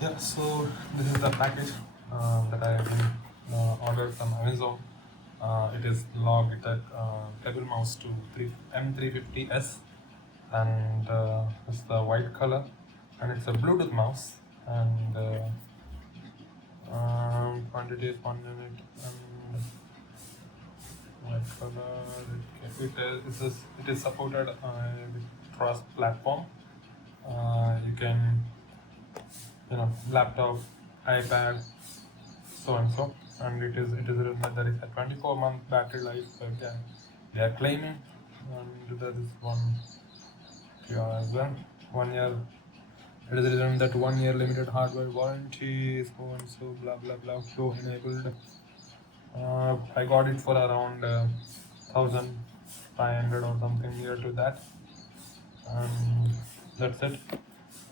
Yeah, so this is the package that I ordered from Amazon. It is Logitech Pebble mouse to M350s, and it's the white color, and it's a Bluetooth mouse, and quantity is 1 minute, and white color. It is supported with cross platform. You can laptop, iPad, so and so, and it is written that there is a 24-month battery life. Yeah, they are claiming, and there is one PR as well. 1 year. It is written that 1 year limited hardware warranty, so and so, blah blah blah. Flow enabled. I got it for around 1,500 or something near to that, and that's it.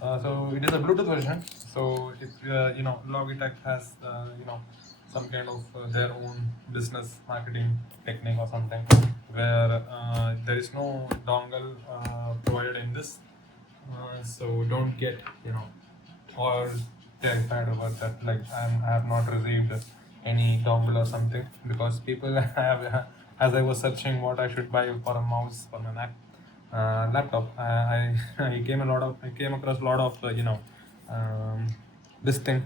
So it is a Bluetooth version. So if Logitech has some kind of their own business marketing technique or something, where there is no dongle provided in this. So don't get all terrified about that. Like I have not received any dongle or something, because people have, as I was searching what I should buy for a mouse for my Mac laptop, I came across a lot of this thing,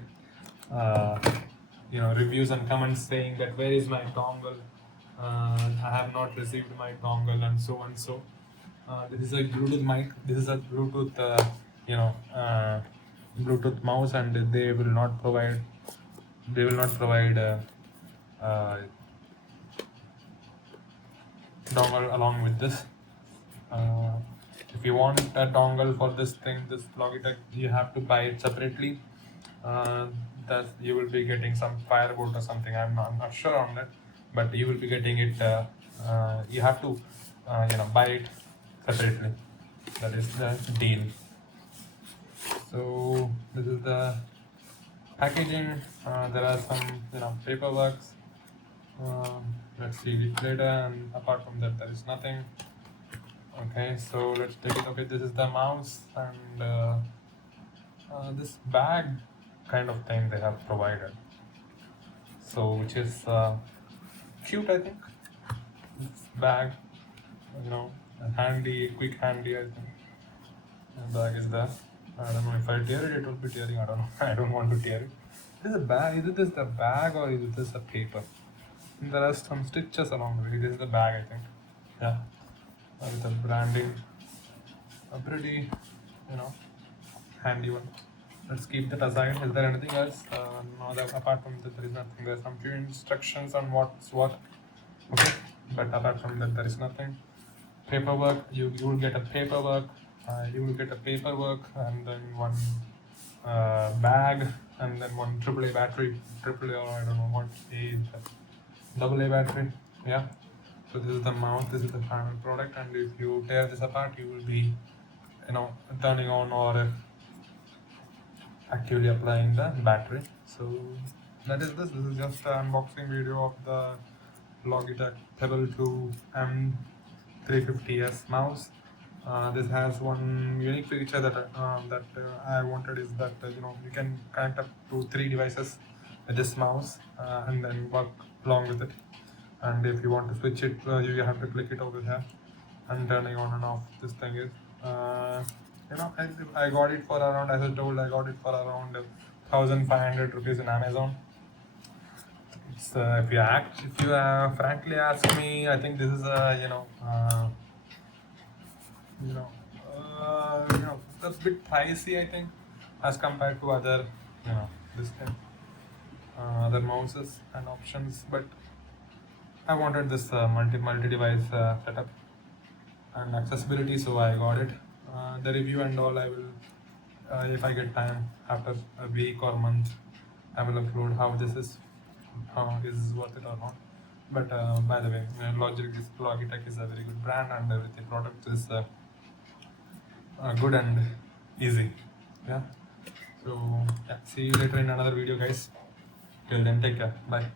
uh, reviews and comments saying that where is my dongle, I have not received my dongle, and so on. So this is a Bluetooth mic, this is a Bluetooth Bluetooth mouse, and they will not provide uh, dongle along with this. uh, if you want a dongle for this thing, this Logitech, you have to buy it separately. That you will be getting some firebolt or something. I'm not sure on that, but you will be getting it. You have to buy it separately. That is the deal. So this is the packaging. There are some paperwork. Let's see it later, and apart from that there is nothing. Okay, so let's take it. Okay, this is the mouse, and this bag kind of thing they have provided, so which is cute, I think. This bag, quick handy, I think. The bag is there. I don't know if I tear it, it will be tearing. I don't know. I don't want to tear it. This is a bag. Is this the bag, or is this a paper? And there are some stitches along the way. This is the bag, I think. Yeah, with the branding. A pretty, handy one. Let's keep that aside. Is there anything else? No, apart from that, there is nothing. There's some few instructions on what's what. Okay, but apart from that, there is nothing. Paperwork. You will get a paperwork. And then one bag, and then one AAA battery. AAA, or I don't know what is that. AA battery. Yeah. So this is the mouse. This is the final product. And if you tear this apart, you will be, turning on or actively applying the battery. So that is this. This is just an unboxing video of the Logitech Pebble 2 M350s mouse. This has one unique feature that I wanted, is that you can connect up to 3 devices with this mouse, and then work along with it. And if you want to switch it, you have to click it over here, and turning on and off this thing is. I got it for around, as I told, I got it for around 1,500 rupees in Amazon. It's, if you frankly ask me, I think this is a bit pricey, I think, as compared to other, this thing, other mouses and options. But I wanted this multi device setup and accessibility, so I got it. The review and all, I will, if I get time after a week or month, I will upload how this is worth it or not. But by the way, Logitech is a very good brand, and the product is good and easy. Yeah. So yeah, see you later in another video, guys. Till then, take care. Bye.